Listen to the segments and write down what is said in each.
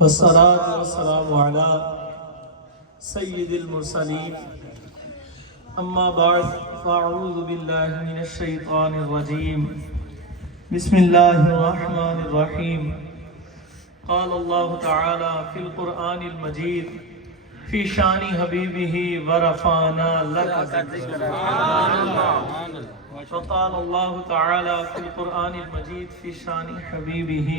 والصلاة والسلام على سيد المرسلين أما بعد فأعوذ بالله من الشيطان الرجيم بسم الله الرحمن الرحيم قال الله تعالى في القرآن المجيد في شان حبيبه ورفعنا لك ذكرك وقال الله تعالى في القرآن المجيد في شان حبيبه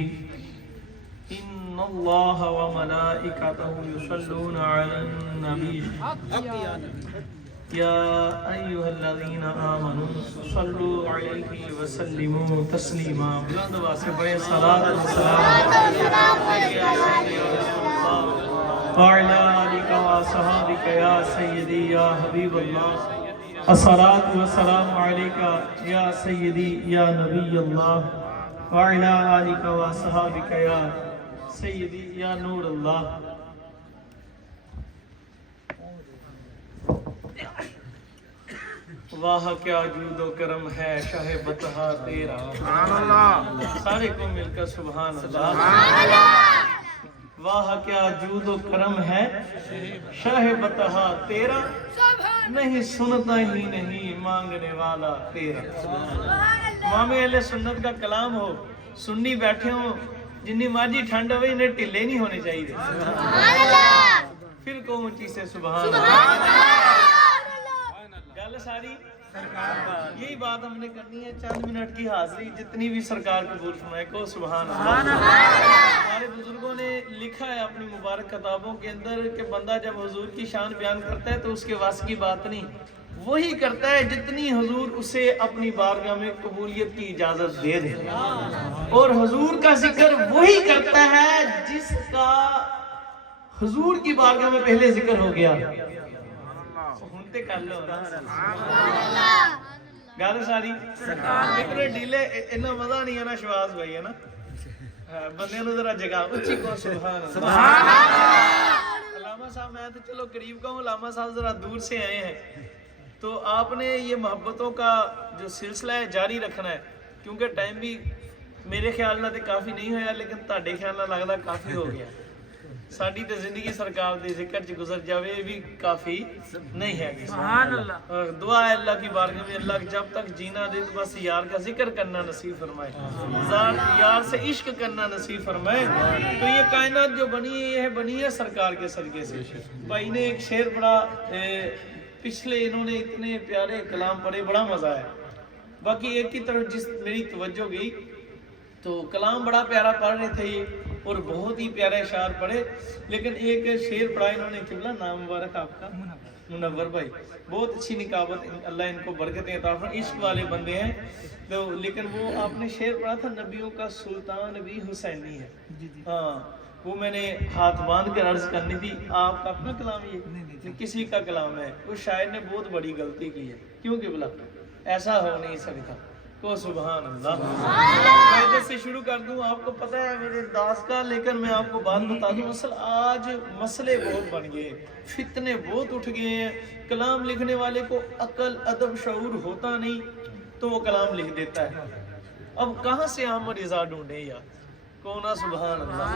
إن الله وملائكته يصلون على النبي يا أيها الذين آمنوا صلوا عليه وسلموا تسليما بلند واسع بڑے صلاة والسلام وعلى آلك وصحابك يا سيدي يا حبيب الله الصلاة والسلام عليك يا سيدي يا نبي الله وعلى آلك وصحابك يا سیدی یا نور اللہ. واہ کیا جود و کرم ہے شاہ بطحہ تیرا. سارے کو مل کر سبحان اللہ. واہ کیا جود و کرم ہے شاہ بطحہ تیرا, نہیں سنتا ہی نہیں مانگنے والا تیرا. امام اہل سنت کا کلام ہو, سنی بیٹھے ہوں, جنی ماجی ٹھنڈ ہوئی انہیں ٹلے نہیں ہونے چاہیے. پھر کو اونچی سے سبحان اللہ. گل ساری یہی بات ہم نے کرنی ہے. چند منٹ کی حاضری, جتنی بھی سرکار قبول فرمائے کو سبحان اللہ. ہمارے بزرگوں نے لکھا ہے اپنی مبارک کتابوں کے اندر کہ بندہ جب حضور کی شان بیان کرتا ہے تو اس کے واسع کی بات نہیں, وہی کرتا ہے جتنی حضور اسے اپنی بارگاہ میں قبولیت کی اجازت دے دے. اور حضور کا ذکر وہی کرتا ہے جس کا حضور کی بارگاہ میں پہلے ذکر ہو گیا. ہنتے کر لو گل ساری اتنے ڈیلے اتنا مزہ نہیں ہے نا. شواز بھائی ہے نا, بندے نے ذرا جگہ اچھی کو سبحان اللہ. علامہ صاحب میں تو چلو قریب کا ہوں, علامہ صاحب ذرا دور سے آئے ہیں, تو آپ نے یہ محبتوں کا جو سلسلہ ہے جاری رکھنا ہے, کیونکہ ٹائم بھی میرے خیال نہ تے کافی نہیں ہویا, لیکن تاڑے خیال نہ لگتا کافی ہو گیا. ساڑی تے زندگی سرکار دے ذکر چ گزر جاوے بھی کافی نہیں ہے. سبحان اللہ. دعا ہے اللہ کی بارگاہ میں اللہ جب تک جینا دے تو بس یار کا ذکر کرنا نصیب فرمائے, یار سے عشق کرنا نصیب فرمائے. تو یہ کائنات جو بنی ہے یہ بنی ہے سرکار کے صدقے سے. بھائی نے ایک شعر پڑھا پچھلے, انہوں نے اتنے پیارے کلام پڑھے, بڑا مزہ ہے. باقی ایک کی طرف جس میری توجہ گئی تو کلام بڑا پیارا پڑھ رہے تھے یہ, اور بہت ہی پیارے اشعار پڑھے, لیکن ایک شعر پڑھا انہوں نے. قبلہ نام مبارک آپ کا منور بھائی, بہت اچھی نکابت, اللہ ان کو برکتیں عطا فرمائے, عشق والے بندے ہیں. تو لیکن وہ آپ نے شعر پڑھا تھا نبیوں کا سلطان بھی حسینی ہے. ہاں وہ میں نے ہاتھ باندھ کر عرض کرنی تھی. آپ کا اپنا کلام یہ کسی کا کلام ہے, اس شاعر نے بہت بڑی غلطی کی ہے. کیوں قبلہ ایسا ہو نہیں سکتا کو سبحان اللہ. قاعدے سے شروع کر دوں, آپ کو پتہ ہے میرے انداز کا, لیکن میں آپ کو بات بتا دوں. اصل آج مسئلے بہت بن گئے, فتنے بہت اٹھ گئے ہیں. کلام لکھنے والے کو عقل ادب شعور ہوتا نہیں تو وہ کلام لکھ دیتا ہے. اب کہاں سے احمد رضا ڈھونڈے یار, کونا سبحان اللہ.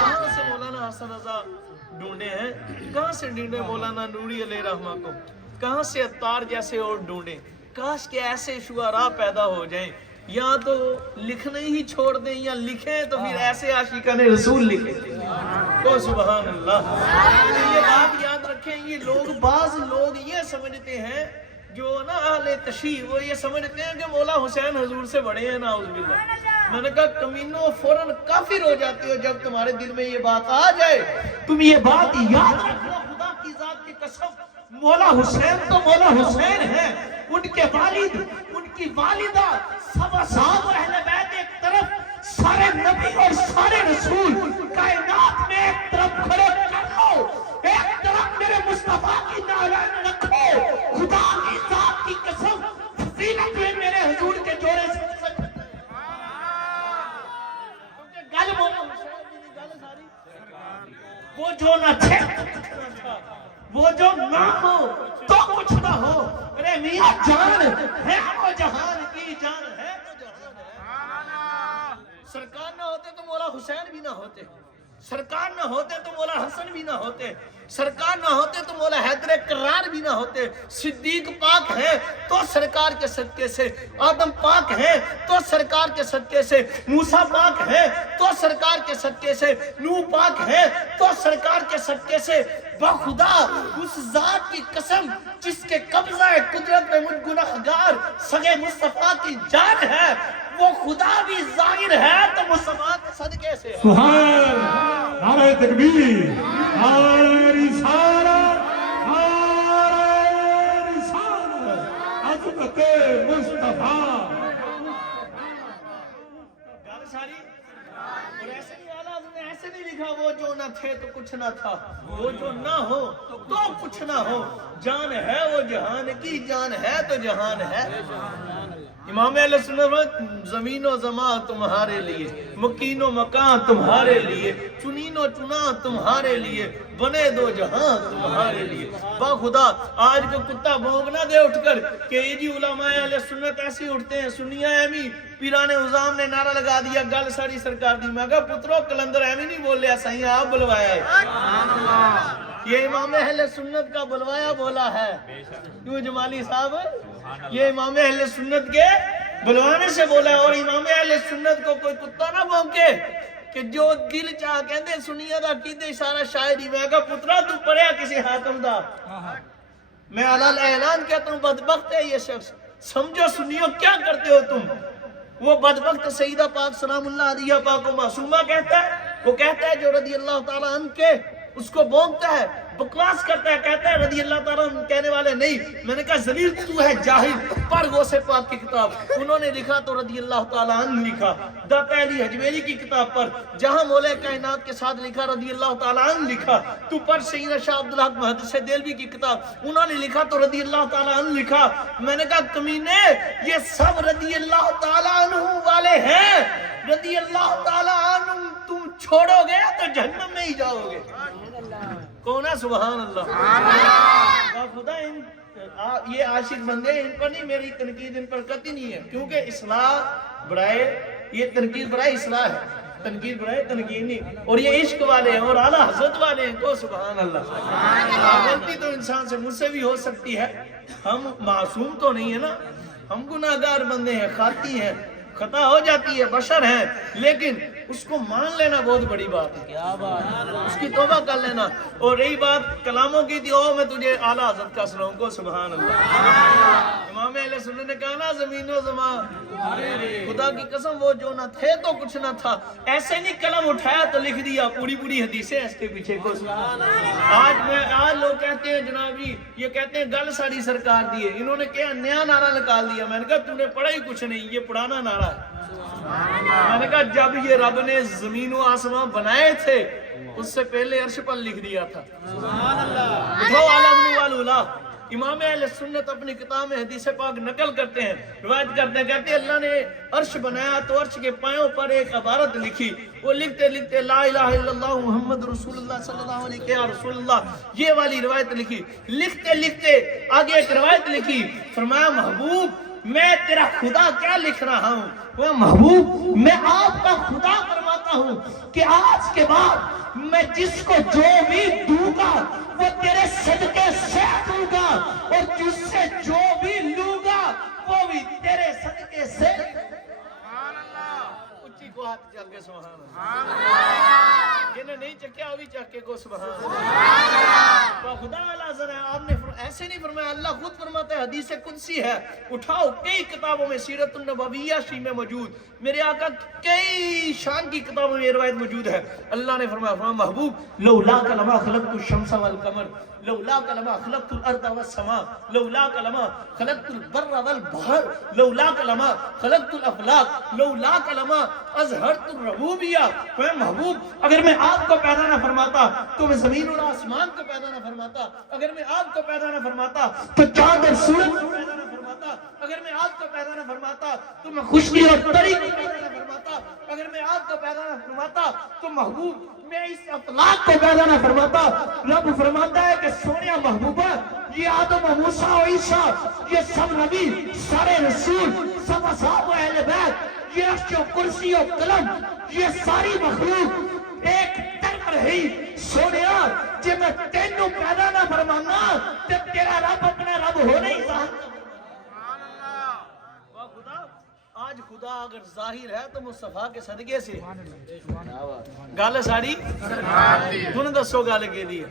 کہاں سے مولانا حسن رضا ڈھونڈے ہیں, کہاں سے ڈھونڈے مولانا نوری علیہ رحمہ کو, کہاں سے عطار جیسے اور ڈھونڈے. کاش کہ ایسے شعراء پیدا ہو جائیں, یا تو لکھنا ہی چھوڑ دیں یا لکھیں تو پھر ایسے عاشقان رسول لکھیں. تو سبحان اللہ. یہ بات یاد رکھیں, یہ لوگ بعض لوگ یہ سمجھتے ہیں جو نا اہل تشیع, وہ یہ سمجھتے ہیں کہ مولا حسین حضور سے بڑے ہیں. نعوذ باللہ. میں نے کہا کمینوں فوراً کافر ہو جاتے ہو جب تمہارے دل میں یہ بات آ جائے. تم یہ بات یاد رکھنا, خدا کی ذات کی قسم, مولا حسین تو مولا حسین ہیں, ان کے والد ان کی والدہ سب اصحاب اور اہل بیت ایک طرف, سارے نبی اور سارے رسول کائنات میں ایک طرف کھڑے کر لو, ایک طرف میرے مصطفیٰ کی نعلین رکھو. خدا کی ذات کی قسم فضیلت میں میرے حضور کے جوڑے سے گل مولا حسین کی گل ساری. وہ جو نہ چھے وہ جو نہ ہو تو کچھ نہ ہو, ارے میاں جان ہے وہ جہان کی جان ہے تو جہان ہے. سرکار نہ ہوتے تو مولا حسین بھی نہ ہوتے، سرکار نہ ہوتے تو مولا حسن بھی نہ ہوتے، سرکار نہ ہوتے تو مولا حیدر کرار بھی نہ ہوتے۔ صدیق پاک ہے تو سرکار کے صدقے سے، آدم پاک ہے تو سرکار کے صدقے سے، موسیٰ پاک ہے تو سرکار کے صدقے سے، نوح پاک ہے تو سرکار کے صدقے سے۔ بخدا اس ذات کی قسم جس کے قبضہ قدرت میں مجھ گناہگار سگے مصطفیٰ کی جان ہے، وہ خدا بھی ظاہر ہے تو مصطفیٰ کے صدقے سے ہے۔ سبحان نعرہ تکبیر، نعرہ رسالت، نعرہ رسالت، عظمت مصطفیٰ۔ گال ساری اور ایسے نہیں اعلیٰ حضرت نے ایسے نہیں لکھا وہ جو نہ تھے تو کچھ نہ تھا، وہ جو نہ ہو تو کچھ نہ ہو، جان ہے وہ جہان کی، جان ہے تو جہان ہے۔ امام اہل سنت زمین و زمان تمہارے لیے، مکین و مکان تمہارے لیے، چنین و چنا تمہارے لیے، بنے دو جہاں تمہارے لیے۔ با خدا آج کو کتا بھونک نہ دے اٹھ کر کہ یہ جی علماء اہل سنت ایسے اٹھتے ہیں، سنیا ایمی پیران عظام نے نعرہ لگا دیا گل ساری سرکار دی، میں کہا پترو کلندر ایمی نہیں بول لیا، صحیح آپ بلوایا ہے۔ یہ امام اہل سنت کا بلوایا بولا ہے، کیوں جمالی صاحب؟ یہ امام اہل سنت کے بلوانے سے بولا ہے، اور امام اہل سنت کو کوئی کتا نہ بھونکے کہ جو دل چاہ کہندے سنیا دا کیتے سارا شاعری، میں کہا پترا تو پڑھیا کسی حاکم دا، میں علال اعلان کہتا ہوں بدبخت ہے یہ شخص، سمجھو سنیو کیا کرتے ہو تم۔ وہ بدبخت سیدہ پاک سلام اللہ علیہ پاک و معصومہ کہتا ہے، وہ کہتا ہے جو رضی اللہ تعالیٰ عنہ کے، اس کو بونکتا ہے، بکواس کرتا ہے، کہتا ہے رضی اللہ تعالیٰ عنہ کہنے والے نہیں۔ میں نے کہا ذلیل تو ہے جاہل، پڑھ غوث پاک کی کتاب، انہوں نے لکھا تو رضی اللہ تعالیٰ عنہ لکھا۔ داتا علی حجویری کی کتاب پر جہاں مولا کائنات کے ساتھ لکھا رضی اللہ تعالیٰ عنہ لکھا، تو پر سیدنا شاہ عبدالحق محدث دہلوی کی کتاب، انہوں نے لکھا تو رضی اللہ تعالیٰ عنہ لکھا۔ میں نے کہا کمینے یہ سب رضی اللہ تعالیٰ عنہ والے ہیں، رضی اللہ تعالیٰ عنہ تم چھوڑو گے تو جہنم میں ہی جاؤ گے۔ کون ہے؟ سبحان اللہ۔ خدا یہ عاشق بندے ان پر نہیں، میری تنقید ان پر قطعی نہیں ہے، کیونکہ اصلاح برائے، یہ تنقید برائے اصلاح ہے، تنقید برائے تنقید نہیں، اور یہ عشق والے ہیں اور اعلیٰ حضرت والے ہیں کو سبحان اللہ۔ غلطی تو انسان سے مجھ سے بھی ہو سکتی ہے، ہم معصوم تو نہیں ہے نا، ہم گناہگار بندے ہیں، خاطی ہیں، خطا ہو جاتی ہے، بشر ہیں، لیکن اس کو مان لینا بہت بڑی بات ہے، اس کی توبہ کر لینا۔ اور رہی بات کلاموں کی تھی، میں تجھے اعلیٰ حضرت کا سناؤں کو سبحان اللہ۔ امام اہل سنت نے کہا نا زمین و زمان خدا کی قسم وہ جو نہ تھے تو کچھ نہ تھا، ایسے نہیں قلم اٹھایا تو لکھ دیا پوری پوری حدیثیں اس کے پیچھے کو۔ آج لوگ کہتے ہیں جناب جی، یہ کہتے ہیں گل ساری سرکار دی ہے، انہوں نے کیا نیا نعرہ نکال دیا۔ میں نے کہا تو نے پڑھا ہی کچھ نہیں، یہ پرانا نعرہ ہے۔ میں نے کہا جب یہ رب نے زمین و آسمان بنائے تھے اس سے پہلے عرش پر لکھ دیا تھا۔ اٹھو عالم والولا۔ امام اہل سنت اپنی کتاب میں حدیث پاک نقل کرتے ہیں، روایت کرتے ہیں، کہتے ہیں اللہ نے عرش بنایا تو عرش کے پایوں پر ایک عبارت لکھی، وہ لکھتے لکھتے لا الہ الا اللہ محمد رسول اللہ صلی اللہ علیہ وسلم، یا رسول اللہ، یہ والی روایت لکھی، لکھتے لکھتے آگے ایک روایت لکھی، فرمایا محبوب میں تیرا خدا کیا لکھ رہا ہوں، وہ محبوب میں آپ کا خدا فرماتا ہوں کہ آج کے بعد میں جس کو جو بھی دوں گا وہ تیرے صدقے سے دوں گا، اور جس سے جو بھی لوں گا وہ بھی تیرے صدقے سے۔ اچھی کو ہاتھ چل کے سبحان اللہ، جنہیں نہیں چکیا ابھی چکے کو سبحان اللہ۔ خدا والا ذرا آپ نے ایسے نہیں فرمایا، اللہ خود فرماتا ہے، حدیث قدسی ہے، اٹھاؤ کئی کتابوں میں، سیرت النبویہ شی میں موجود، میرے آقا کئی شان کی کتابوں میں یہ روایت موجود ہے۔ اللہ نے فرمایا محبوب لولاک لما خلقت الشمس والقمر، لولاک لما خلقت الارض والسماء، لولاک لما خلقت البر والبحر، لولاک لما خلقت الافلاک، لولاک لما اظہرت الربوبیہ۔ محبوب اگر میں آپ کو پیدا نہ فرماتا تو میں زمین اور آسمان کو پیدا نہ فرماتا، اگر میں آپ کو پیدا نہ فرماتا تو چاند اور سورج کو پیدا نہ فرماتا، اگر میں آپ کو پیدا نہ فرماتا تو میں خشکی اور تری کو پیدا نہ فرماتا، اگر میں آپ کو پیدا نہ فرماتا تو محبوب میں اس افلاک کو پیدا نہ فرماتا۔ رب فرماتا ہے کہ سونیا محبوبہ یہ آدم و موسیٰ و عیسیٰ، یہ سب نبی، سارے رسول، سب اصحاب و اہل بیت، یہ عرش و کرسی و قلم یہ ساری مخلوق ایک طرف رہی سونیا جے میں تینوں پیدا نہ فرمانا تے تیرا رب اپنا رب ہو نہیں سکتا خدا آج خدا اگر ظاہر ہے تو مصطفیٰ کے صدقے سے گل ساری تُن دسو گل کے دی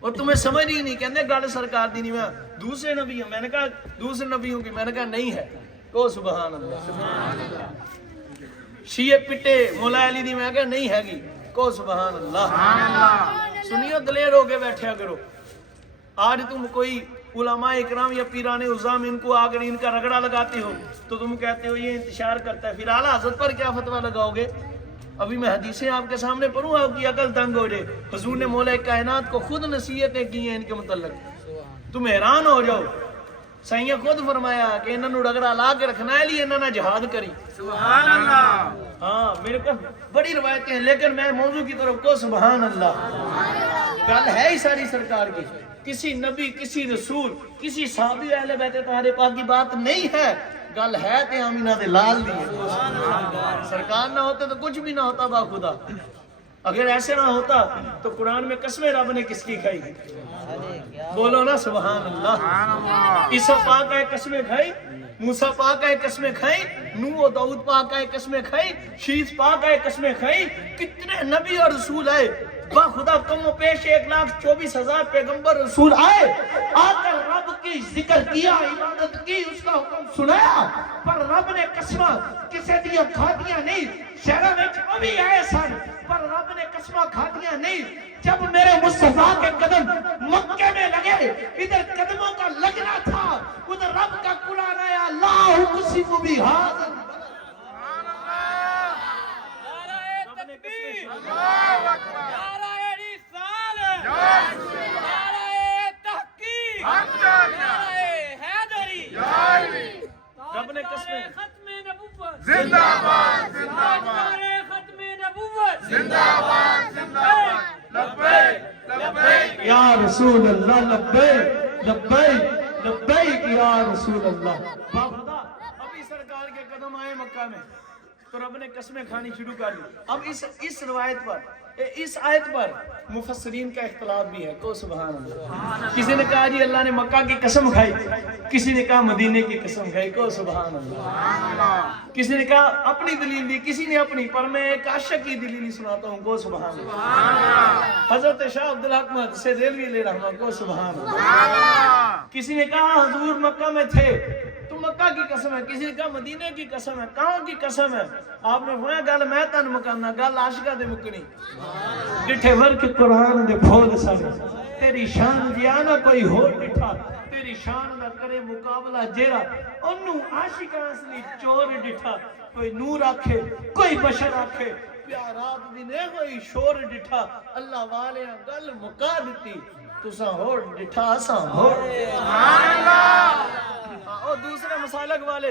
اور تمہیں سمجھ ہی نہیں کہنے گل سرکار دی نہیں میں دوسرے نبی ہوں میں نے کہا دوسرے نبی ہوں کی میں نے کہا نہیں ہے کو سبحان اللہ شیعہ پٹے مولا علی دی میں کہا نہیں ہے گی کو سبحان اللہ سنیو دلیر ہو کے بیٹھیا کرو آج تم کوئی علماء اکرام یا پیران عظام ان کو آگر ان کا رگڑا لگاتے ہو تو تم کہتے ہو یہ انتشار کرتا ہے پھر اعلیٰ حضرت پر کیا فتوہ لگاؤ گے ابھی میں حدیثیں آپ کے سامنے پڑھوں آپ کی عقل تنگ ہو جائے حضور نے مولا کائنات کو خود نصیحتیں کی ہیں ان کے متعلق تم حیران ہو جاؤ سائیاں خود فرمایا کہ انہوں نے رگڑا لا کے رکھنا ہے لیے انہوں نے جہاد کری سبحان اللہ ہاں میرے کو بڑی روایتیں ہیں لیکن میں موضوع کی طرف کو سبحان اللہ گل ہے ہی ساری سرکار کی کسی نبی کسی رسول کسی صحابی اہل بیت طاہر پاک کی بات نہیں ہے گل ہے تے آمینہ دے لال دی سرکار نہ ہوتے تو کچھ بھی نہ ہوتا با خدا اگر ایسے نہ ہوتا تو قرآن میں قسمیں رب نے کس کی کھائی بولو نا سبحان اللہ عیسیٰ پاک ہے قسمیں کھائی موسیٰ پاک ہے قسمیں کھائی نوح و داؤد پاک ہے قسمیں کھائی شیس پاک ہے قسمیں کھائی کتنے نبی اور رسول آئے با خدا کم و پیش 1,24,000 پیغمبر رسول آئے آ کر رب کی ذکر کیا عبادت کی اس کا حکم سنایا پر رب نے قسمہ کسے دیا کھا دیا نہیں شہرہ میں جو بھی آئے سن پر رب نے قسمہ کھا دیا نہیں جب میرے مصطفیٰ کے قدم مکہ میں لگے ادھر قدموں کا لگنا تھا ادھر رب کا قرآن آیا اللہ قسم بھی حاضر رب نے قسمیں ختم نبوت زندہ باد زندہ باد ختم نبوت زندہ باد زندہ باد لبیک لبیک یا رسول اللہ لبیک لبیک لبیک یا رسول اللہ با خدا ابھی سرکار کے قدم آئے مکہ میں تو رب نے قسمیں کھانی شروع کر دی اب اس روایت پر اس آیت پر مفسرین کا اختلاف بھی ہے کو سبحان اللہ کسی نے کہا جی اللہ نے مکہ کی قسم کھائی کسی نے کہا مدینے کی قسم کھائی کو سبحان اللہ کسی نے کہا اپنی دلیل دی کسی نے اپنی پر میں ایک عاشق کی دلیل سناتا ہوں کو سبحان اللہ حضرت شاہ عبدالحق محمد سے دلوی لے رہا ہوں کو سبحان اللہ کسی نے کہا حضور مکہ میں تھے تو مکہ کی قسم ہے کسی نے کہا مدینے کی قسم ہے کہاں کی قسم ہے آپ نے فرمایا گل میں تن مکانا گل عاشقہ دے مکنی ڈٹھے ورک قرآن دے پھول سن تیری شان دیانا کوئی ہو ڈٹھا تیری شان نہ کرے مقابلہ جیرا انہوں عاشقہ اصلی چور ڈٹھا کوئی نور آکھے کوئی بشر آکھے پیارات دینے کوئی شور ڈٹھا اللہ والے گل مکا دیتی تساں ہو ڈٹھا اساں ہو سبحان اللہ اور دوسرے مسالک والے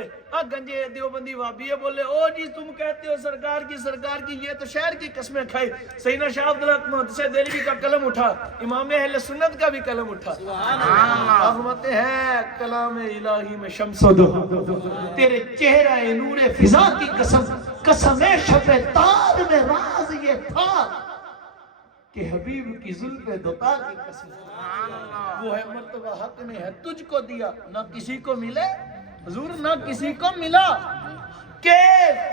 گنجے دیوبندی وابیے بولے او جی تم کہتے ہو سرکار کی یہ تو شہر کی قسمیں کھائی سیدنا شاہ عبدالحق محمد سے دہلوی کا قلم اٹھا امام اہل سنت کا بھی قلم اٹھا فرماتے ہیں کلام الہی میں شمس و ضحیٰ تیرے چہرہ نور فضا کی قسم شب تار میں راز یہ تھا کہ حبیب کی ظلم دوتا کی قسم وہ ہے مرتبہ حق نے ہے تجھ کو دیا نہ کسی کو ملے حضور نہ کسی کو ملا کہ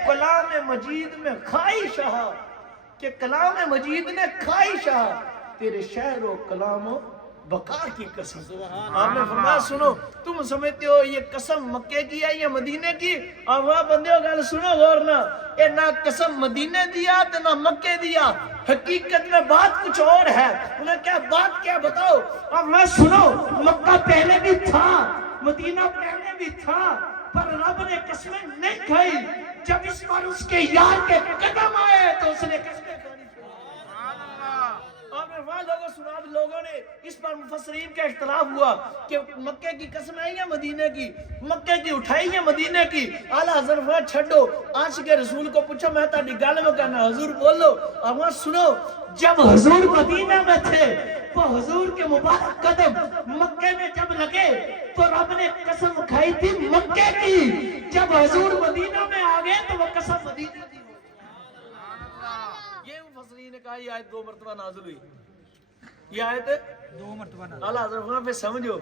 کلام مجید میں کھائی شاہ کہ کلام مجید نے کھائی شاہ تیرے شہر و کلام و بقا کی قسم آپ نے فرمایا سنو تم سمجھتے ہو یہ قسم مکے کی ہے یا مدینے کی آپ وہاں بندے ہو گل سنو غور نہ اے نہ قسم مدینے دیا تو نہ مکے دیا حقیقت میں بات کچھ اور ہے انہیں کیا بات کیا بتاؤ اب میں سنو مکہ پہلے بھی تھا مدینہ پہلے بھی تھا پر رب نے قسمیں نہیں کھائی جب اس بار اس کے یار کے قدم آئے تو اس نے قسمیں کھانی آپ نے وہاں لوگوں سنا لوگوں نے اس پر مفسرین کا اختلاف ہوا کہ مکے کی قسم ہے یا مدینے کی، مکے کی اٹھائی یا مدینے کی. اعلیٰ حضرت فرمایا چھڈو، عاشق رسول کو پوچھو میں تہاڈی گل میں کہنا، حضور بولو. اور وہاں سنو، جب حضور مدینہ میں تھے تو حضور کے مبارک قدم مکے میں جب لگے تو رب نے قسم کھائی تھی مکے کی. جب حضور مدینہ میں آ گئے تو وہ قسم مدینہ کی. یہ مفسرین نے کہا یہ آیت 2 مرتبہ نازل ہوئی. یہ آیت 2 مرتبہ نازل. اعلیٰ حضرت فرمایا پھر سمجھو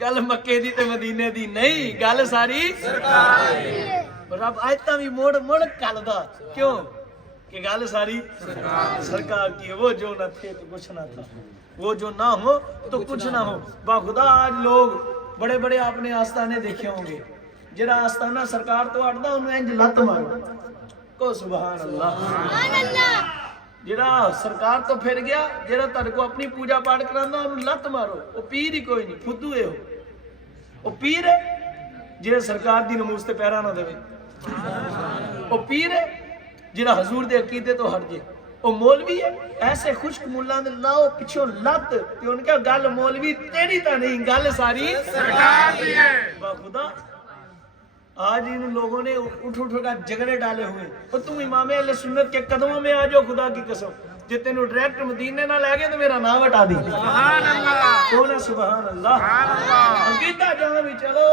گل مکے دی تے مدینے دی نہیں، گل ساری سرکار دی. رب آیتاں بھی موڑ موڑ کلدا کیوں کہ گل ساری سرکار کی ہے. وہ جو نہ تھے تو کچھ نہ تھا، وہ جو نہ ہو تو کچھ نہ ہو. باخدا آج لوگ بڑے بڑے آپ نے آستانے دیکھے ہوں گے، جڑا آستانہ سرکار تو اٹھدا انہوں انج لت مارو کو سبحان اللہ. جڑا سرکار تو پھر گیا، جڑا تہاڈے کو اپنی پوجا پاٹ کراندا انہوں لت مارو. وہ پیر ہی کوئی نہیں، خودو اے ہو. وہ پیر ہے جڑا سرکار دی نماز تے پیرا نہ دے. وہ پیر ہے جڑا حضور دے عقیدے تو ہٹ جے. وہ مولوی ہے ایسے خشک ملا دے لاؤ پچھوں لت تے ان کا گل مولوی تیری تا نہیں، گل ساری سرکار دی ہے. خدا آج ان لوگوں نے اٹھ اٹھ کر جھگڑے ڈالے ہوئے. اور تم امام اہل سنت کے قدموں میں آ جاؤ، خدا کی قسم جے تینوں ڈائریکٹ مدینے نہ لے گئے تو میرا نام ہٹا دی. سبحان اللہ، بولو سبحان اللہ. عقیدہ جہاں بھی چلو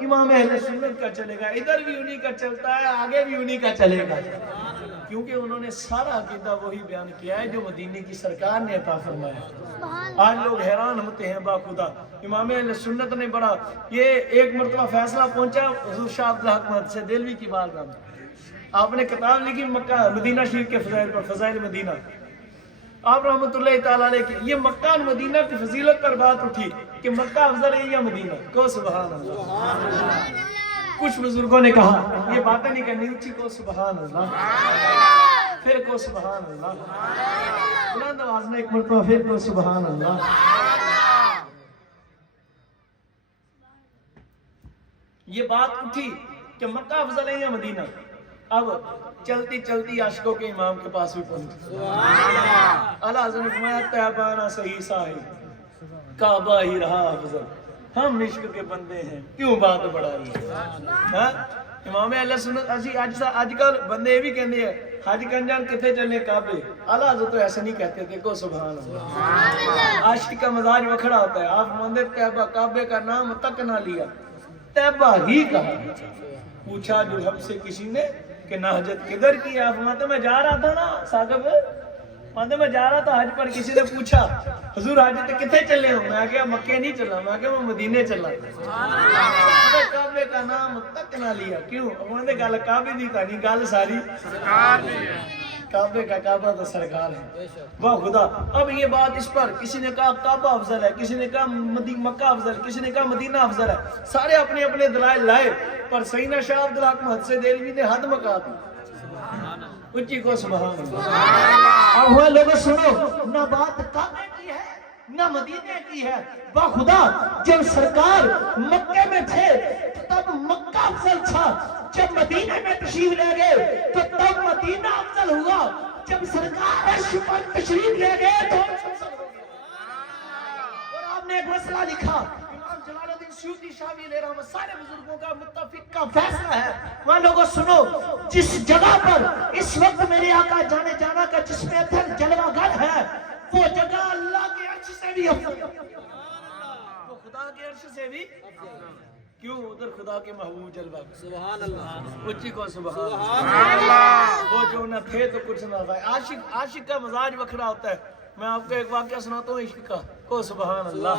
امام اہل سنت کا چلے گا، ادھر بھی انہی کا چلتا ہے، آگے بھی انہی کا چلے گا، کیونکہ انہوں نے سارا عقیدہ وہی بیان کیا ہے جو مدینے کی سرکار نے عطا فرمایا. آج لوگ حیران ہوتے ہیں باخدا. امام اہل سنت نے بڑا یہ ایک مرتبہ فیصلہ پہنچا حضور شاہ عبدالحق محدث دہلوی کی بارگاہ میں. آپ نے کتاب لکھی مکہ مدینہ شریف کے فضائل پر، فضائل مدینہ. آپ رحمۃ اللہ تعالیٰ علیہ کی یہ مکہ اور مدینہ کی فضیلت پر بات اٹھی کہ مکہ افضل ہے یا مدینہ. کو سبحان اللہ. کچھ بزرگوں نے کہا یہ باتیں نہیں کرنی اچھی، کو سبحان اللہ، پھر کو سبحان اللہ. بلند آواز میں ایک مرتبہ پھر کو سبحان اللہ. یہ بات اٹھی کہ مکہ افضل ہے یا مدینہ. اب چلتی چلتی عاشقوں کے امام کے پاس بھی پہنچی. اعلیٰ حضرت نے فرمایا طیبانہ صحیح صاحب کعبہ ہی رہا افضل، ہم عشق کے بندے ہیں کیوں بات بڑھائی. امام اہل سنت اج کل بندے یہ بھی کہتے ہیں حج کنجان کتنے چلے کعبے. اعلیٰ حضرت تو ایسے نہیں کہتے تھے. کو سبحان اللہ. عاشق کا مزاج وکھڑا ہوتا ہے. آپ مندر طیبہ کعبے کا نام تک نہ لیا، طیبہ ہی کہا. پوچھا جو ہم سے کسی نے کہ نہجت کدھر کی. آپ فرماتے میں جا رہا تھا نا ثاقب، میں جا رہا تھا حج پر. کسی نے پوچھا حضور حج تے کتنے چلے ہو؟ میں کہا مکے نہیں چلا، میں کہا میں مدینے چلا. کعبے کا نام تک نہ لیا کیوں؟ انہوں گل کعبے دی تھا نہیں، گل ساری سرکار دی ہے. کعبے کا کعبہ تو سرکار ہے. واہ خدا. اب یہ بات اس پر کسی نے کہا کعبہ افضل ہے، کسی نے کہا مکہ افضل، کسی نے کہا مدینہ افضل ہے. سارے اپنے اپنے دلائل لائے پر سیدنا شاہ عبدالحق محدث دہلوی نے حد مکا دی. اچھی کو سبحان اللہ. اب وہ لوگوں سنو، نہ بات کعبے کی ہے نہ مدینے کی ہے. باخدا جب سرکار مکے میں تھے تب مکہ افضل تھا، جب مدینے میں تشریف لے گئے تو تب مدینہ افضل ہوا. جب سرکار عرش پر تشریف لے گئے تو افضل ہو گیا. اور آپ نے ایک مسئلہ لکھا، امام جلال الدین سیوطی شامی علیہ رحمۃ سارے بزرگوں کا متفق کا فیصلہ ہے. وہ لوگوں سنو، جس جگہ پر اس وقت میرے آقا جانے جانا کا جس میں ادھر جلوہ گر ہے وہ جگہ اللہ کے عرش سے بھی افضل، وہ خدا کے عرش سے بھی کیوں؟ ادھر خدا کے محبوب جلوہ. سبحان اللہ. اچھی کو سبحان اللہ. وہ جو نہ تھے تو کچھ نہ تھا. عاشق کا مزاج وکھرا ہوتا ہے. میں آپ کو ایک واقعہ سناتا ہوں عشق کا. کو سبحان اللہ.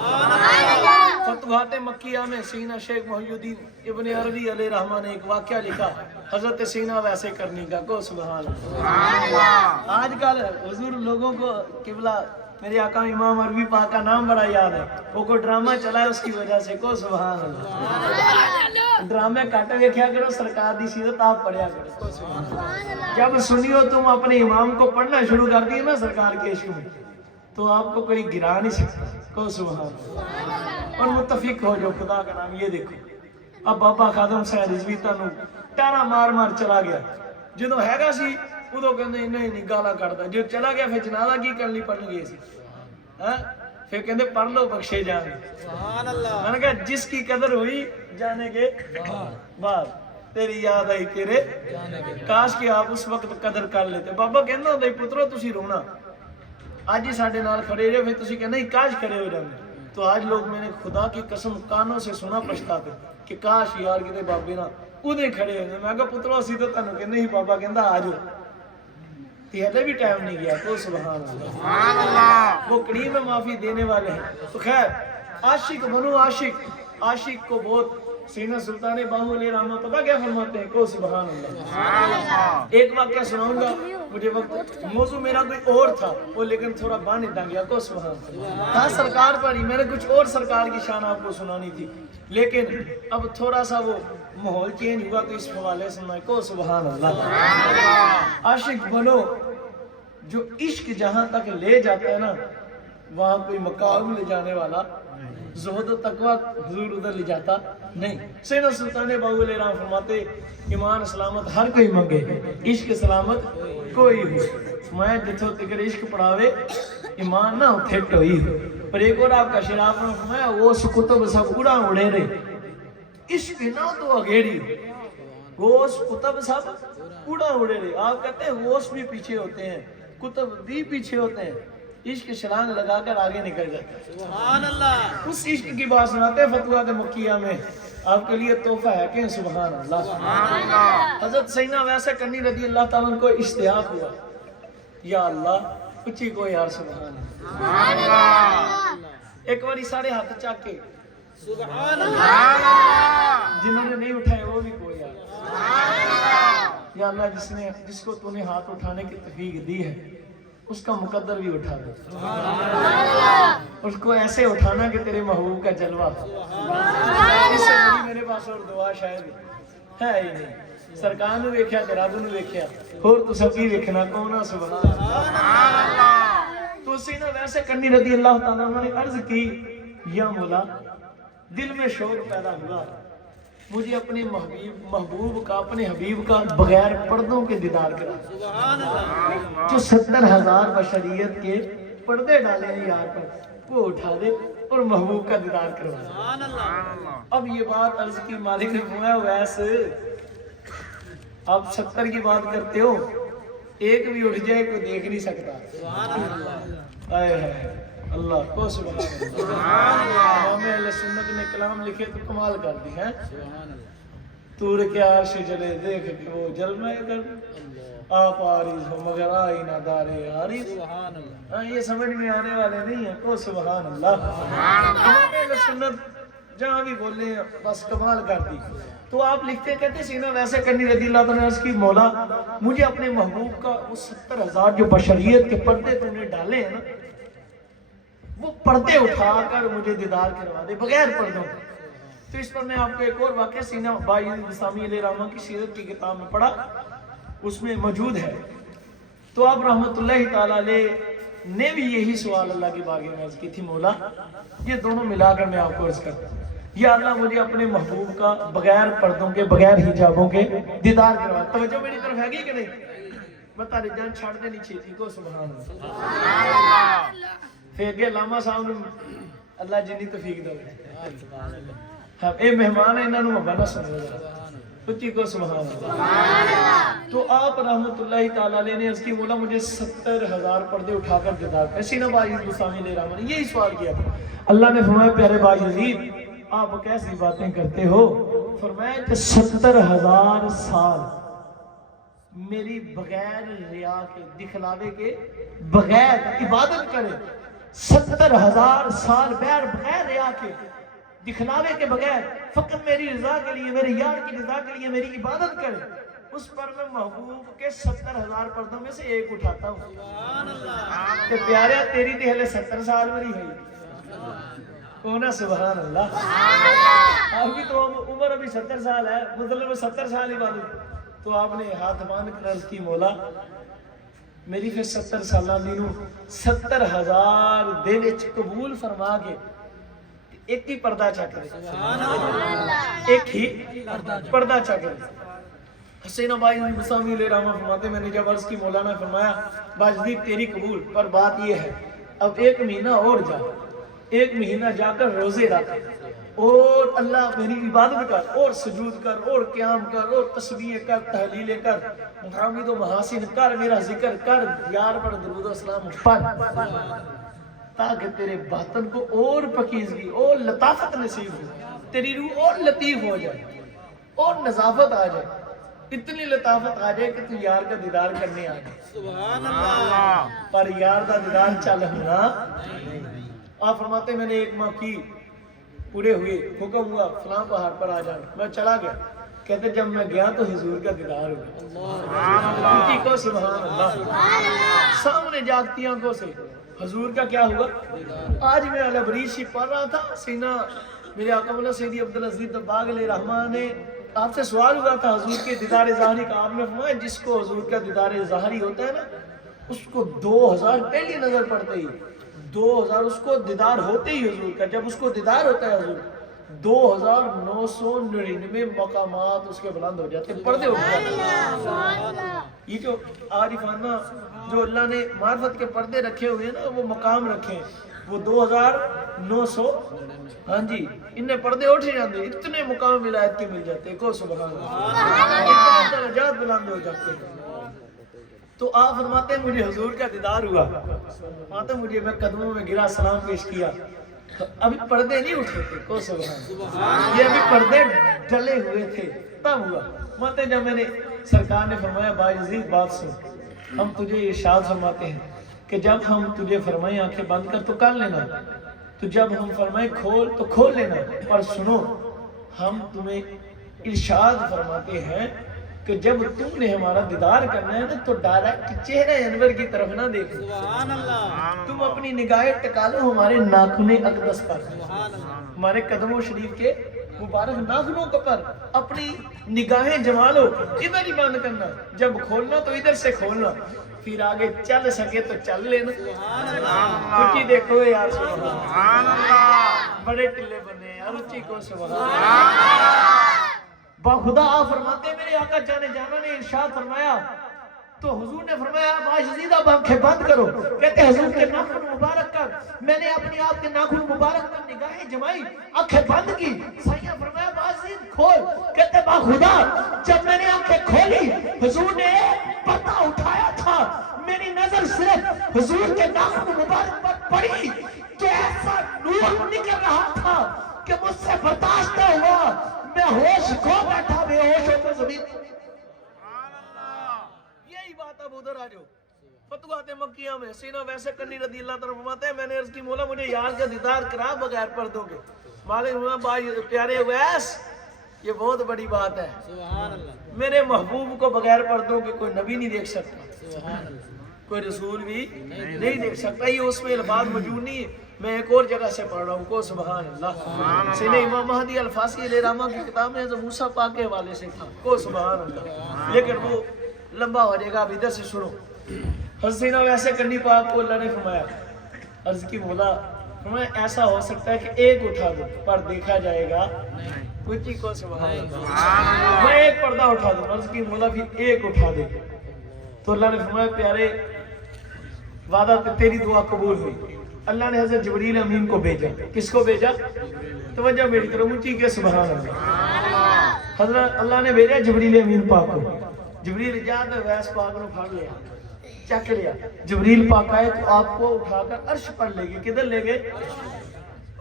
فتوحات مکیہ میں سینہ شیخ محی الدین ابن عربی علیہ رحمہ نے ایک واقعہ لکھا حضرت سینہ ویسے کرنے کا. کو سبحان اللہ. آج کل حضور لوگوں کو قبلہ میرے آقا امام عربی پاک کا نام بڑا یاد ہے. وہ کوئی ڈرامہ چلا ہے اس کی وجہ سے. کو سبحان اللہ. ڈرامے کٹ دیکھا کرو، سرکار دی سیرت آپ پڑھیا کرو. کو سبحان اللہ. جب سنیو تم اپنے امام کو پڑھنا شروع کر دیے نا سرکار کے عشق میں تو آپ کو کوئی گرا نہیں سکتا. کو سبحان اللہ. اور متفق ہو جو خدا کا نام. یہ دیکھو اب بابا خادم صاحب رضوی تانوں ٹارا مار مار چلا گیا. جدو ہے سی ادو کہ نہیں گالا کٹتا، جو چلا گیا پھر جنازہ کی کرنی پڑ گئی سی. پھر کہتے پڑھ لو بخشے جائیں گے. میں نے کہا جس کی قدر ہوئی جانے کے بعد تیری یاد آئی تیرے کاش کہ آپ اس وقت قدر کر لیتے. بابا کہنا ہوتا ہے پترو تسی رونا آج ہی ساڑھے نال کھڑے رہے پھر تسی کہنا ہی کاش کھڑے ہو جانے. تو آج لوگ میں نے خدا کی قسم کانوں سے سنا پچھتاتے کہ کاش یار کتے بابے نا ادھے کھڑے ہوئے. میں کہا پترو اسی تو تنوں کہ نہیں بابا کہندا آجو تیہلے بھی ٹائم نہیں گیا. تو سبحان اللہ وہ قریب میں معافی دینے والے ہیں. تو خیر عاشق بنو عاشق کو بہت سینہ سلطان باہو علیہ رحمہ پتہ کیا فرماتے ہیں کو سبحان اللہ. ایک واقعہ سناؤں گا مجھے وقت موضوع میرا کوئی اور تھا وہ لیکن تھوڑا باندھ ڈال گیا کو سبحان اللہ. تھا سرکار پر ہی میں نے کچھ اور سرکار کی شان آپ کو سنانی تھی لیکن اب تھوڑا سا وہ ماحول چینج ہوا تو اس حوالے سے میں کو سبحان اللہ. عاشق بنو جو عشق جہاں تک لے جاتا ہے نا وہاں کوئی مقام لے جانے والا زہد و تقوی حضور ادھر لے جاتا نہیں. سیدنا سلطان باہو علیہ رحمہ فرماتے ایمان سلامت ہر کوئی منگے عشق سلامت کوئی ہو. میں جتھوں تکر عشق پڑھاوے ایمان نہ پھٹ ہوئی ہو. پر ایک اور آپ کا شعر آپ نے فرمایا وہ کتب سب اڑا اڑے رہے عشق نہ تو اگیڑی گوش کتب سب اڑا اڑے رہے. آپ کہتے ہیں گوش بھی پیچھے ہوتے ہیں کتب بھی پیچھے ہوتے ہیں عشق شرانگ لگا کر آگے نکل جاتا ہے. سبحان اللہ. اس عشق کی بات سناتے ہیں فتویٰ مکیہ میں آپ کے لیے تحفہ ہے کہ سبحان اللہ. حضرت سیدنا ویسے کرنی رضی اللہ تعالیٰ کو اشتیاق ہوا یا اللہ اچھی کو یار سبحان اللہ. ایک باری سارے ہاتھ چاکے سبحان اللہ. جنہوں نے نہیں اٹھائے وہ بھی کوئی یار یا اللہ جس کو تو نے ہاتھ اٹھانے کی توفیق دی ہے اس کا مقدر بھی اٹھا دے. اس کو ایسے اٹھانا کہ تیرے محبوب کا جلوہ. اس سے بڑی میرے پاس اور دعا شاید ہے ہی نہیں. سرکار نے دیکھا تیرا نے دیکھا اور تو سب کی دیکھنا کونا سبحان اللہ. تو اسی نے ویسے کرنی رضی اللہ تعالیٰ عنہ نے عرض کی یا مولا دل میں شوق پیدا ہوا مجھے اپنے محبوب کا اپنے حبیب کا بغیر پردوں کے دیدار کرا. جو 70,000 بشریت کے پردے ڈالے ہیں یار پر وہ اٹھا دے اور محبوب کا دیدار کروا. اب یہ بات عرض کی مالک نے فرمایا ویسے آپ 70 کی بات کرتے ہو ایک بھی اٹھ جائے کوئی دیکھ نہیں سکتا. اللہ کو سبحان اللہ. امام اہل سنت نے کلام لکھے تو کمال کر دی ہے. تور کے عرش جلے دیکھ کے وہ جل میں ادھر آپ آریز ہو مگر آئی نہ دارے آریز. یہ سمجھ میں آنے والے نہیں ہیں کو سبحان اللہ. امام اہل سنت جہاں بھی بولے بس کمال کر دی. تو آپ لکھتے کہتے سینہ ویسے کرنی رضی اللہ تعالیٰ عرض کی مولا مجھے اپنے محبوب کا وہ 70,000 جو بشریت کے پردے تم نے ڈالے ہیں نا وہ پردے اٹھا کر مجھے دیدار کروا دے بغیر پردوں. تو اس پر میں آپ کو ایک اور واقعہ سینہ بائی بسامی علیہ رحمہ کی سیرت کی کتاب میں پڑھا اس میں موجود ہے. تو آپ رحمت اللہ تعالیٰ علیہ نے بھی یہی سوال اللہ کی بارگاہ میں عرض کی تھی مولا یہ دونوں ملا کر میں آپ کو عرض کرتا ہوں یا اللہ مجھے اپنے محبوب کا بغیر پردوں کے بغیر حجابوں کے دیدار کروا. توجہ میری طرف ہے گی کہ نہیں؟ بتا رہی جان چھاڑ دے نیچے تھی کو سبحان اللہ. پھر گئے علامہ صاحب نے اللہ جنی توفیق دے. ہاں اے مہمان ہے انہوں نے مبانا سنو اچھی کو سبحان اللہ. تو آپ رحمت اللہ تعالیٰ علیہ نے عرض کی مولا مجھے 70,000 پردے اٹھا کر دیدار کر. سینہ بائی بسامی علیہ رحمہ نے یہی سوال کیا تھا. اللہ نے فرمایا پیارے بھائی یزید آپ کیسی باتیں کرتے ہو. فرمایا کہ 70,000 سال میری بغیر ریا کے دکھلاوے کے بغیر عبادت کرے 70,000 سال بغیر ریا کے دکھلاوے کے بغیر فقط میری رضا کے لیے میرے یار کی رضا کے لیے میری عبادت کرے اس پر میں محبوب کے 70,000 پردوں میں سے ایک اٹھاتا ہوں کہ پیارے تیری تہلے 70 سال میری ہے کونا سبحان اللہ. ابھی تو عمر ابھی 70 سال ہے مطلب 70 سال عبادت. تو آپ نے ہاتھ باندھ کر عرض کی مولا میری پھر 70 سالہ دینوں 70,000 دن اچ قبول فرما کے ایک ہی پردہ چا کرے ایک ہی پردہ چا کرے. حسین بائی بسامی علیہ رحمہ فرماتے میں نے جب عرض کی مولانا فرمایا باجدید تیری قبول پر بات یہ ہے اب 1 مہینہ اور جا ایک مہینہ جا کر روزے رکھ اور اللہ میری عبادت کر اور سجود کر اور قیام کر اور تسبیح کر تحلیلیں کر محامد و محاسن کر میرا ذکر کر یار پر درود و سلام پڑھ تاکہ تیرے باطن کو اور پکیزگی اور لطافت نصیب ہو تیری روح اور لطیف ہو جائے اور نظافت آ جائے اتنی لطافت آ جائے کہ تو یار کا دیدار کرنے آ جائے سبحان اللہ پر یار کا دیدار چل ہونا آپ فرماتے میں نے ایک ماہ کی پورے ہوئے حکم ہوا فلاں پہاڑ پر آ جانا میں چلا گیا کہتے جب میں گیا تو حضور کا دیدار ہوا ان کو سبحان اللہ سامنے جاگتی آنکھوں سے حضور کا کیا ہوا آج میں البریز شی پڑھ رہا تھا سینہ میرے آقا مولا سیدی عبدالعزیز دباغ علیہ رحمان نے آپ سے سوال ہوا تھا حضور کے دیدار ظاہری کا آپ نے فرمایا جس کو حضور کا دیدار ظاہری ہوتا ہے نا اس کو 2000 پہلی نظر پڑتے ہی 2000 اس کو دیدار ہوتے ہی حضور کا جب اس کو دیدار ہوتا ہے حضور 2999 مقامات اس کے بلند ہو جاتے ہیں پردے اٹھ جاتے ہیں یہ جو عارفانہ جو اللہ نے معرفت کے پردے رکھے ہوئے ہیں نا وہ مقام رکھے ہیں وہ 2900 ہاں جی انہیں پردے اٹھ جاتے ہیں اتنے مقام ولایت کے مل جاتے ہیں کو سبحان اللہ اتنے درجات بلند ہو جاتے ہیں تو آپ فرماتے ہیں مجھے حضور کا دیدار ہوا آتا مجھے میں قدموں میں گرا سلام پیش کیا ابھی پردے نہیں اٹھے تھے کو سبحان یہ ابھی پردے ڈلے ہوئے تھے تب ہوا ماتے جب میں نے سرکار نے فرمایا باعزیز بات سن ہم تجھے ارشاد فرماتے ہیں کہ جب ہم تجھے فرمائیں آنکھیں بند کر تو کر لینا تو جب ہم فرمائیں کھول تو کھول لینا پر سنو ہم تمہیں ارشاد فرماتے ہیں کہ جب تم نے ہمارا دیدار کرنا ہے نا تو ڈائریکٹ چہرہ انور کی طرف نہ دیکھو سبحان اللہ تم اپنی نگاہیں ٹکا لو ہمارے ناخن اقدس پر ہمارے قدموں شریف کے مبارک ناخنوں پر اپنی نگاہیں جما لو ادھر ہی بند کرنا جب کھولنا تو ادھر سے کھولنا پھر آگے چل سکے تو چل لینا اونچی دیکھو یار سبحان اللہ بڑے ٹلے بنے ہیں اونچی کو سبحان اللہ باخدا آپ فرماتے ہیں میرے آقا جانے جانا نے ارشاد فرمایا تو حضور نے فرمایا باعزید اب آنکھیں بند کرو کہتے حضور کے ناخن مبارک کر میں نے اپنی آپ کے ناخن مبارک پر نگاہیں جمائی آنکھیں بند کی سائیہ فرمایا باعزید کھول کہتے باخدا جب میں نے آنکھیں کھولی حضور نے پردہ اٹھایا تھا میری نظر صرف حضور کے ناخن مبارک پر پڑی تو ایسا نور نکل رہا تھا کہ مجھ سے برداشت نہ ہوا میں ہوش کھو بیٹھا بے ہوش ہو کر زمین یہی بات اب ادھر آ جاؤ فتوحات مکیہ میں سینہ ویسے کرنی رضی اللہ تعالیٰ فرماتے ہیں میں نے عرض کی مولا مجھے یار کا دیدار کرا بغیر پردوں کے مالک بھائی پیارے ویس یہ بہت بڑی بات ہے سبحان اللہ میرے محبوب کو بغیر پردوں کے کوئی نبی نہیں دیکھ سکتا سبحان اللہ کوئی رسول بھی نہیں دیکھ سکتا یہ اس میں الفاظ موجود نہیں ہے میں ایک اور جگہ سے پڑھ رہا ہوں کو سبحان اللہ سینہ امام مہدی الفاسی علیہ رحمہ کی کتاب میں حضرت موسیٰ پاک کے حوالے سے تھا کو سبحان اللہ لیکن وہ لمبا ہو جائے گا اب ادھر سے سنو حضرت سینہ ویسے کرنی پاک کو اللہ نے فرمایا عرض کی مولا فرمایا ایسا ہو سکتا ہے کہ ایک اٹھا دو پر دیکھا جائے گا کچھ کو سبحان اللہ میں ایک پردہ اٹھا دوں عرض کی مولا بھی ایک اٹھا دے تو اللہ نے فرمایا پیارے وعدہ تیری دعا قبول ہوئی اللہ نے حضرت جبریل امین کو بھیجا کس کو بھیجا توجہ میری طرف اونچی کے سبحان اللہ حضرت اللہ نے بھیجا جبریل امین پاک کو جبریل جات ویس پاک نے پھاڑ لیا چک لیا جبریل پاک آئے تو آپ کو اٹھا کر عرش پر لے گئے کدھر لے گئے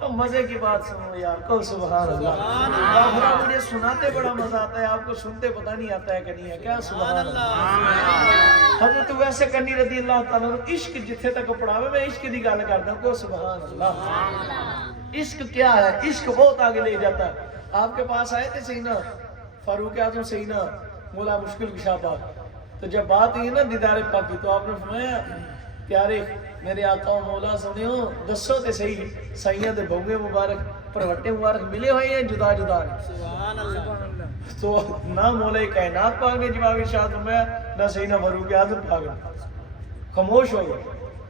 مزے کی بات سنو یار کو سبحان اللہ مجھے سناتے بڑا مزہ آتا ہے آپ کو سنتے پتہ نہیں آتا ہے کہ نہیں ہے کیا سبحان اللہ حضرت ویسے کرنی رضی اللہ تعالیٰ عشق جتھے تک پڑھاوے میں عشق دی گل کرتا ہوں کو سبحان اللہ عشق کیا ہے عشق بہت آگے لے جاتا ہے آپ کے پاس آئے تھے سینہ فاروق اعظم سینہ مولا مشکل کشا پاک تو جب بات ہوئی نا دیدار پاک کی تو آپ نے فرمایا پیارے میرے آقا و مولا سنیو دسو تے صحیح سائیاں دے بھونگے مبارک پروٹے مبارک ملے ہوئے ہیں جدا جدا سبحان اللہ تو نہ مولا کائنات پاک نے جواب ارشاد فرمایا نہ سیدنا فاروق اعظم پاک نے خاموش ہو گئے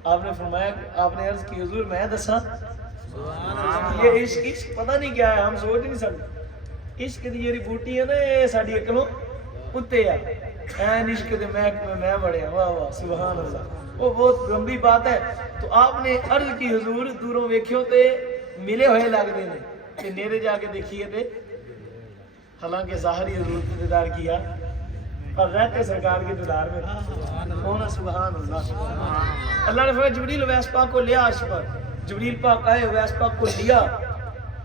آپ نے فرمایا آپ نے عرض کی حضور میں دساں یہ عشق پتہ نہیں کیا ہے ہم سوچ نہیں سکتے عشق دی جڑی بوٹی ہے نا یہ ساڈی اکلوں اتے ہے این عشق دے محکمے میں بڑھیا واہ واہ سبحان اللہ وہ بہت گمبی بات ہے تو آپ نے عرض کی حضور دوروں ویکھیو تے ملے ہوئے لگ دے نے کہ نیرے جا کے دیکھیے تے حالانکہ ظاہری حضور کو دیدار کیا اور رہتے سرکار کے دیدار میں ہونا سبحان اللہ اللہ نے فرمایا جبریل اویس پاک کو لیا عرش پر جبریل پاک آئے اویس پاک کو لیا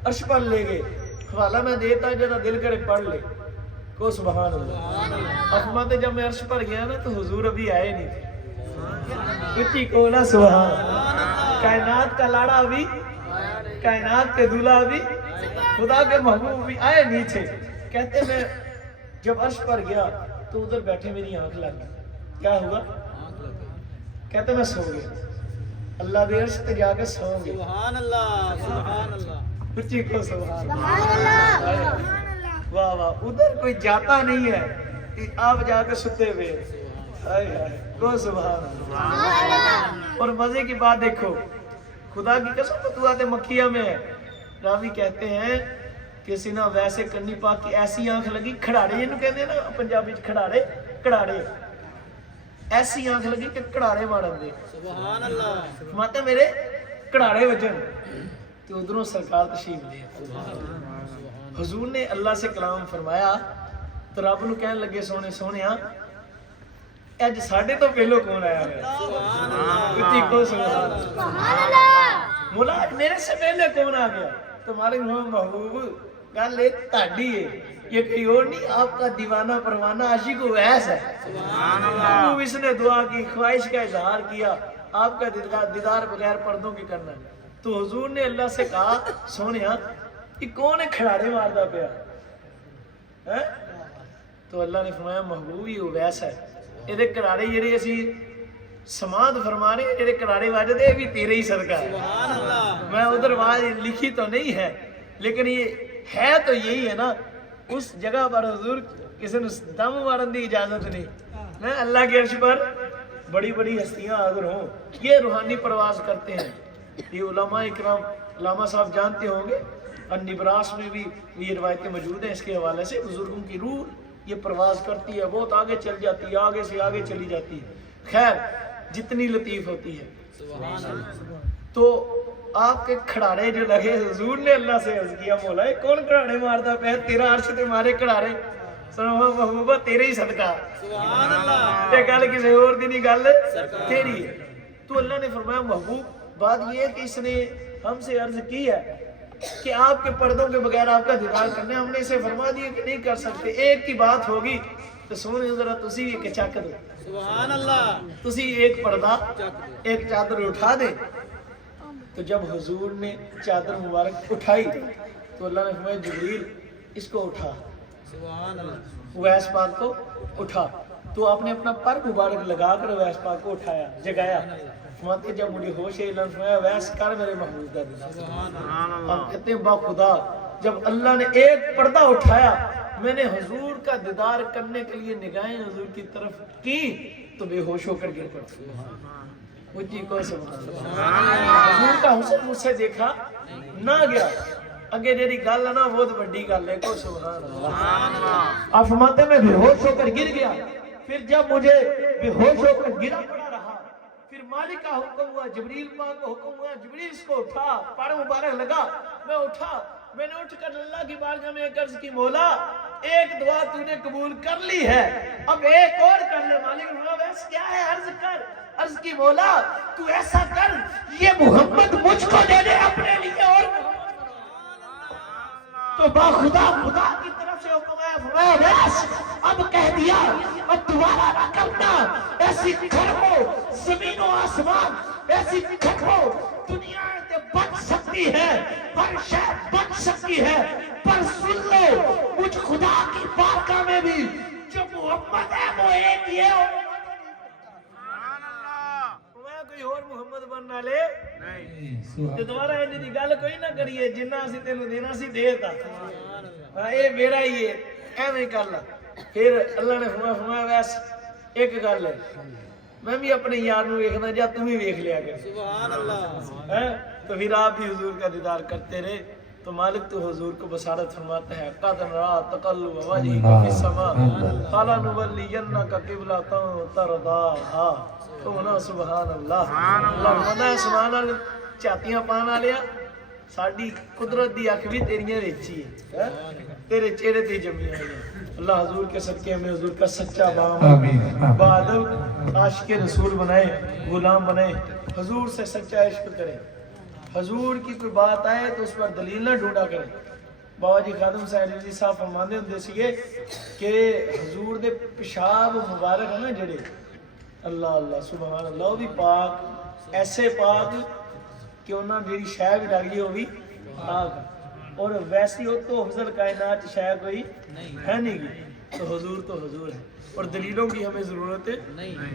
عرش پر لے گئے حوالہ میں دیتا جدا دل کرے پڑھ لے کو سبحان اللہ افرماتے جب میں عرش پر گیا نا تو حضور ابھی آئے نہیں تھے اچھی کو نا سبحان کائنات کا لاڑا ابھی کائنات کے دولہ ابھی خدا کے محبوب بھی آئے نہیں تھے کہتے میں جب عرش پر گیا تو ادھر بیٹھے میری آنکھ لگ گئی کیا ہوا کہتے میں سو گیا اللہ دے عرش تے جا کے سو گیا سبحان اللہ سبحان اللہ اچھی کو سبحان اللہ واہ واہ ادھر کوئی جاتا نہیں ہے کہ آپ جا کے ستے ہوئے کو سبحان اللہ اور مزے کی بات دیکھو خدا کی قسم فتوحات مکیہ میں ہے راوی کہتے ہیں کہ سینہ ویسے کنی پاک کی ایسی آنکھ لگی کھڑاڑے جنہوں کہتے ہیں نا پنجابی کھڑاڑے کھڑاڑے ایسی آنکھ لگی کہ کھڑاڑے مارن دے سبحان اللہ فرماتے میرے کھڑاڑے وجن تو ادھروں سرکار تشریف لے حضور نے اللہ سے کلام فرمایا تو رب نو کہنے لگے سونے سونیا اج ساڈے تو پہلو کون آیا ہے اچھی کو سبحان اللہ مولا میرے سے پہلے کون آ گیا تمہارے محبوب گل یہ تاڑی ہے یہ کوئی اور نہیں آپ کا دیوانہ پروانہ عاشق اویس ہے محبوب اس نے دعا کی خواہش کا اظہار کیا آپ کا دیدار بغیر پردوں کی کرنا تو حضور نے اللہ سے کہا سونیا یہ کون ہے کھڑاڑے ماردا پیا تو اللہ نے فرمایا محبوب ہی اویس ہے یہ کھڑاڑے جڑے اسی سماعت فرما رہے ہیں یہ کھڑاڑے واجدے بھی تیرے ہی صدقہ ہے میں ادھر آواز لکھی تو نہیں ہے لیکن یہ ہے تو یہی ہے نا اس جگہ پر حضور کسی نے دم مارن دی اجازت نہیں اللہ کے عرش پر بڑی بڑی ہستیاں حاضر ہوں یہ روحانی پرواز کرتے ہیں یہ علماء اکرام علامہ صاحب جانتے ہوں گے النبراس میں بھی یہ روایتیں موجود ہیں اس کے حوالے سے بزرگوں کی روح یہ پرواز کرتی ہے بہت آگے چل جاتی ہے آگے سے آگے چلی جاتی ہے خیر جتنی لطیف ہوتی ہے تو آپ کے کھڑاڑے جو لگے حضور نے اللہ سے عرض کیا مولا یہ کون کھڑاڑے مارتا پہ تیرا عرش تے مارے کھڑاڑے سنو محبوبہ تیرے ہی صدقہ سبحان اللہ تے گل کسی اور دی نہیں گل تیری ہے تو اللہ نے فرمایا محبوب بات یہ ہے کہ اس نے ہم سے عرض کی ہے کہ آپ کے پردوں کے بغیر آپ کا دیدار کرنے ہم نے اسے فرما دیا کہ نہیں کر سکتے ایک کی بات ہوگی تو سونے ذرا تسی ایک چک دو سبحان اللہ تسی ایک پردہ ایک چادر اٹھا دے تو جب حضور نے چادر مبارک اٹھائی تو اللہ نے فرمایا جبریل اس کو اٹھا سبحان اللہ اویس پاک کو اٹھا تو آپ نے اپنا پر مبارک لگا کر اویس پاک کو اٹھایا جگایا فرماتے جب مجھے ہوش ہے اللہ نے فرمایا اویس کر میرے محبوب کا دیدار ہم کہتے ہیں با خدا جب اللہ نے ایک پردہ اٹھایا میں نے حضور کا دیدار کرنے کے لیے نگاہیں حضور کی طرف کی تو بے ہوش ہو کر گر پڑا مجھے کو سبحان اللہ حضور کا حسن مجھ سے دیکھا نہ گیا اگے جیڑی گل ہے نا بہت بڑی گل ہے کو سبحان اللہ آپ فرماتے میں بے ہوش ہو کر گر گیا پھر جب مجھے بے ہوش ہو کر گرا پڑا رہا پھر مالک کا حکم ہوا جبریل پاک کو حکم ہوا جبریل اس کو اٹھا پر مبارک لگا میں اٹھا میں نے اٹھ کر اللہ کی بارگاہ میں عرض کی مولا ایک دعا تو نے قبول کر لی ہے اب ایک اور کر لے مالک نے بس کیا ہے عرض کر عرض کی مولا تو ایسا کر یہ محمد مجھ کو دے دے اپنے لیے اور تو با خدا خدا کی طرف سے حکم ہے فرمایا بس اب کہہ دیا اب دوبارہ نہ کرنا ایسی کھڑو زمین و آسمان ایسی کھڑو دنیا تے بچ سکتی ہے پر شاید بچ سکتی ہے پر سن لو مجھ خدا کی بارگاہ میں بھی جو محمد ہے وہ ایک ہی ہے کوئی اور محمد بننا لے تو دوبارہ انہی دی گل کوئی نہ کریے جنہ اسی تینوں دینا سی دے تا اے میرا ہی ہے ایویں کر لا پھر اللہ نے فرمایا ویس ایک گل ہے میں بھی اپنے یار نو ویکھنا جا تم ہی ویکھ لیا کر سبحان اللہ تو پھر آپ بھی حضور کا دیدار کرتے رہے تو مالک تو حضور کو بشارت فرماتا ہے قد نرا تقلب وجهك في السماء فلنولينك قبلة ترضاها تو نا سبحان اللہ اللہ فرماتا ہے سبحان اللہ چاتیاں پان والیا ساڈی قدرت دی اکھ بھی تیریاں وچ ہی ہے تیرے چہرے تے جمی ہوئی ہے اللہ حضور کے صدقے ہمیں حضور کا سچا بام بادل عاشق رسول بنائے غلام بنائے حضور سے سچا عشق کرے حضور کی کوئی بات آئے تو اس پر دلیل نہ ڈھونڈا کرے بابا جی خادم صاحب جی صاحب فرماندے ہوندے سیگے کہ حضور دے پیشاب مبارک ہے نا جڑے اللہ اللہ سبحان اللہ وہ بھی پاک ایسے پاک کہ انہاں جڑی شے بھی لگ گئی وہ بھی پاک اور ویسی ہو تو افضل کائنات شے کوئی ہے نہیں گی تو حضور ہے اور دلیلوں کی ہمیں ضرورت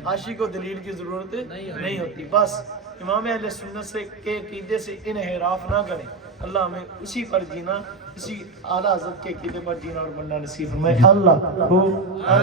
عاشق کو دلیل کی ضرورت نہیں ہوتی بس امام اہل سنت سے کے عقیدے سے انحراف نہ کریں اللہ ہمیں اسی پر جینا اسی اعلیٰ حضرت کے عقیدے پر جینا اور بننا نصیب فرمائے اللہ